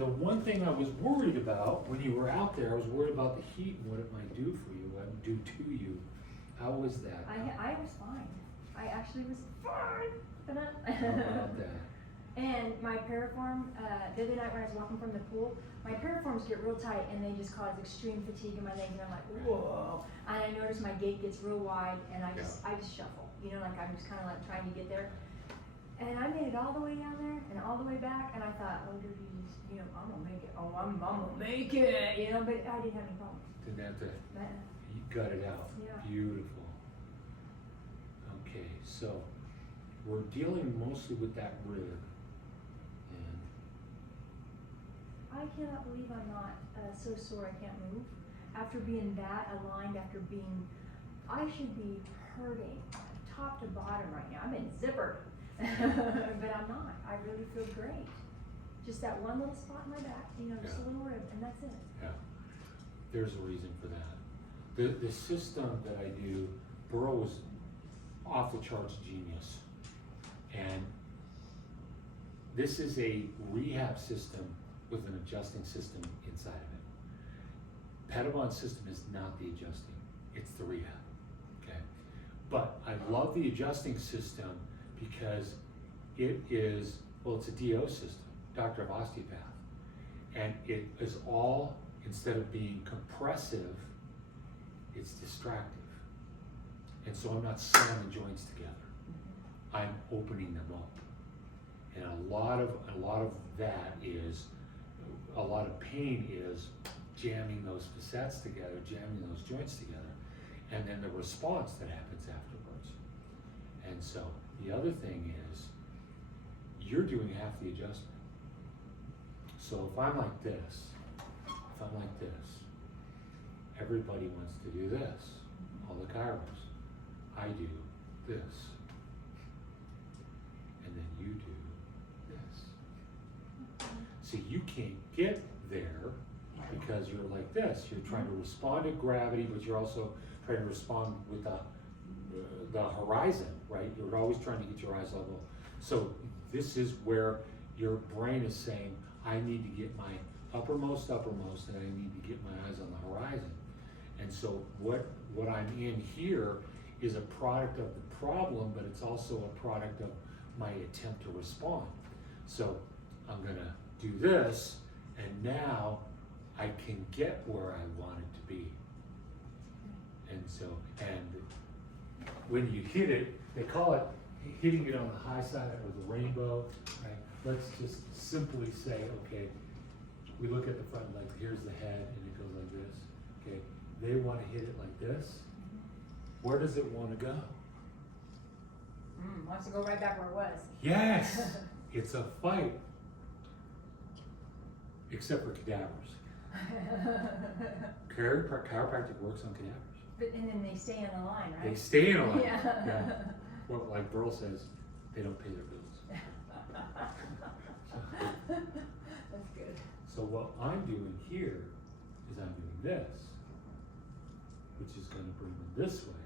the one thing I was worried about when you were out there, I was worried about the heat and what it might do for you, what it would do to you. How was that? I was fine. I actually was fine. How about that? And my piriform, the other night when I was walking from the pool, my piriforms get real tight and they just cause extreme fatigue in my legs, and I'm like, whoa. And I notice my gait gets real wide, and I just shuffle. You know, like I'm just kind of like trying to get there. And I made it all the way down there and all the way back, and I thought, oh, dude, you know, I'm gonna make it. Oh, I'm gonna make it. You know, but I didn't have any problems. Didn't have to. You got it out. Yeah. Beautiful. Okay, so we're dealing mostly with that rib. And I cannot believe I'm not so sore I can't move. After being that aligned, I should be hurting top to bottom right now. I'm in zipper, but I'm not. I really feel great. Just that one little spot in my back, you know, just a little rib, and that's it. Yeah, there's a reason for that. The system that I do, Burrow was off the charts genius. And this is a rehab system with an adjusting system inside of it. Pedibond's system is not the adjusting, it's the rehab, okay? But I love the adjusting system because it is, well, it's a DO system, Doctor of Osteopath. And it is all, instead of being compressive, it's distractive. And so I'm not slamming joints together. I'm opening them up. And a lot of that is, a lot of pain is jamming those facets together, jamming those joints together, and then the response that happens afterwards. And so the other thing is, you're doing half the adjustment. So if I'm like this, everybody wants to do this, all the chiros. I do this. And then you do this. See, you can't get there because you're like this. You're trying to respond to gravity, but you're also trying to respond with the horizon, right? You're always trying to get your eyes level. So this is where your brain is saying, I need to get my uppermost, and I need to get my eyes on the horizon. And so what I'm in here is a product of the problem, but it's also a product of my attempt to respond. So I'm gonna do this, and now I can get where I want it to be. And so, and when you hit it, they call it hitting it on the high side or the rainbow, right? Let's just simply say, okay, we look at the front, like here's the head, and it goes like this, okay? They want to hit it like this. Where does it want to go? Wants to go right back where it was. Yes, it's a fight. Except for cadavers. Chiropractic works on cadavers. But, and then they stay in the line, right? They stay in a line. Yeah. Well, like Burl says, they don't pay their bills. That's good. So what I'm doing here is I'm doing this, which is going to bring them this way,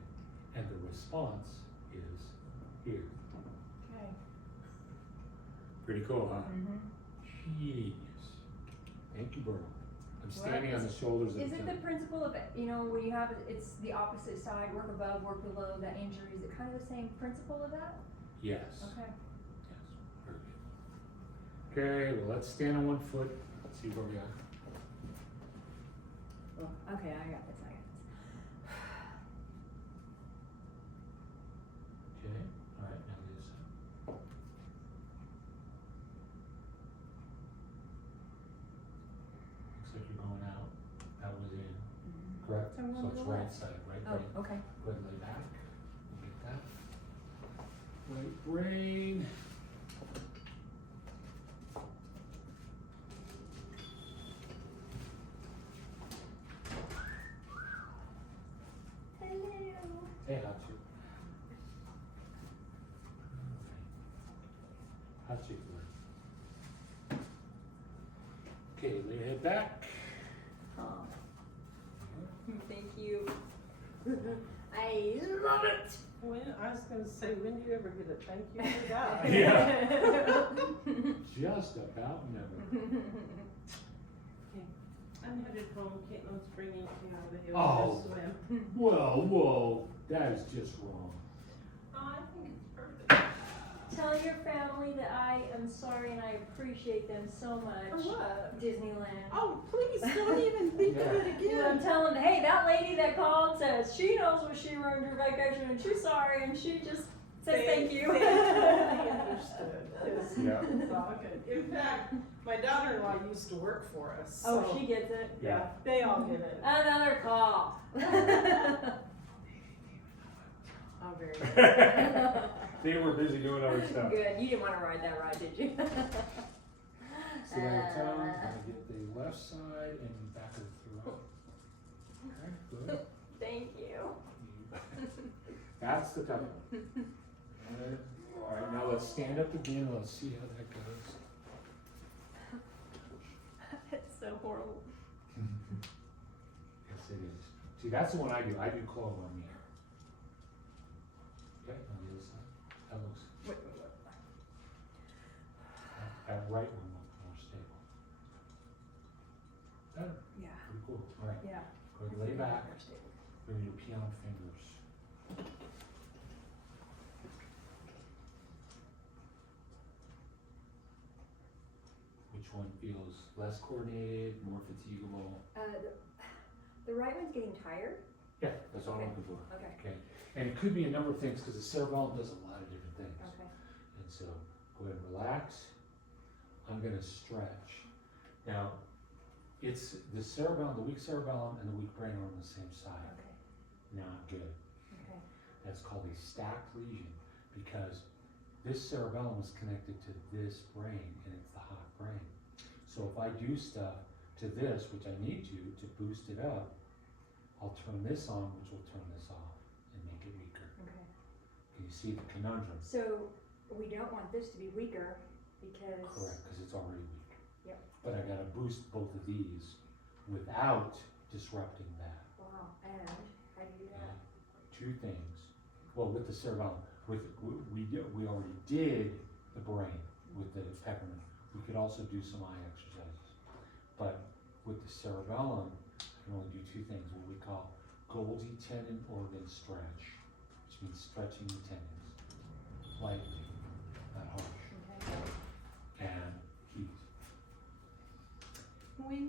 and the response is here. Okay. Pretty cool, huh? Mm-hmm. Jeez. Thank you, Burl. I'm standing on the shoulders of Is it the principle of, you know, when you have, it's the opposite side, work above, work below, that injury, is it kind of the same principle of that? Yes. Okay. Yes. Very good. Okay, well, let's stand on one foot. Let's see where we are. Okay, I got this. Okay, all right, now this. Looks like you're going out. That was in. Correct? So I'm going So to it's the right left. side, right Oh, brain. okay. Go ahead and lay back. We'll get that. Right brain. Hello. Hey, Hachu. Hachu. Okay, lay your head back. Oh. Thank you. I love it. When, I was gonna say, when do you ever get a thank you for that? Yeah. Just about never. I'm headed home, Caitlin's bringing me over here Oh. to swim. Whoa, that is just wrong. Oh, I think it's perfect. Tell your family that I am sorry and I appreciate them so much. For what? Disneyland. Oh, please, don't even think of it You know, I'm again. telling them, hey, that lady that called says she knows what she ruined her vacation and she's sorry and she just says thank you. They totally understood. It's, Yeah. it's all good. In fact, my daughter-in-law used to work for us, Oh, so. she gets it. Yeah, they all get it. Another call. Oh, very good. They were busy doing other stuff. Good. You didn't want to ride that ride, did you? So that tongue, I'm gonna get the left side and back of the throat. Okay, good. Thank you. That's the tough one. Good. All right, now let's stand up again. Let's see how that goes. It's so horrible. Yes, it is. See, that's the one I do. I do claw on me. Okay, on the other side. That looks, Wait. that right one looks more stable. Better. Yeah. Pretty cool. All right, Yeah. go ahead, lay back. Bring your piano fingers. Which one feels less coordinated, more fatigable? The right one's getting tired. Yeah, that's all I'm Okay. looking for. Okay. Okay, and it could be a number of things, because the cerebellum does a lot of different things. Okay. And so, go ahead and relax. I'm gonna stretch. Now, it's the cerebellum, the weak cerebellum and the weak brain are on the same side. Okay. Not good. Okay. That's called a stacked lesion, because this cerebellum is connected to this brain, and it's the hot brain. So if I do stuff to this, which I need to boost it up, I'll turn this on, which will turn this off and make it weaker. Okay. Can you see the conundrum? So we don't want this to be weaker because. Correct, because it's already weak. Yep. But I gotta boost both of these without disrupting that. Wow. And how do you do Okay? that? Two things. Well, with the cerebellum, we already did the brain with the peppermint. We could also do some eye exercises. But with the cerebellum, I can only do two things, what we call Golgi tendon organ stretch, which means stretching the tendons lightly, not harsh. Okay. And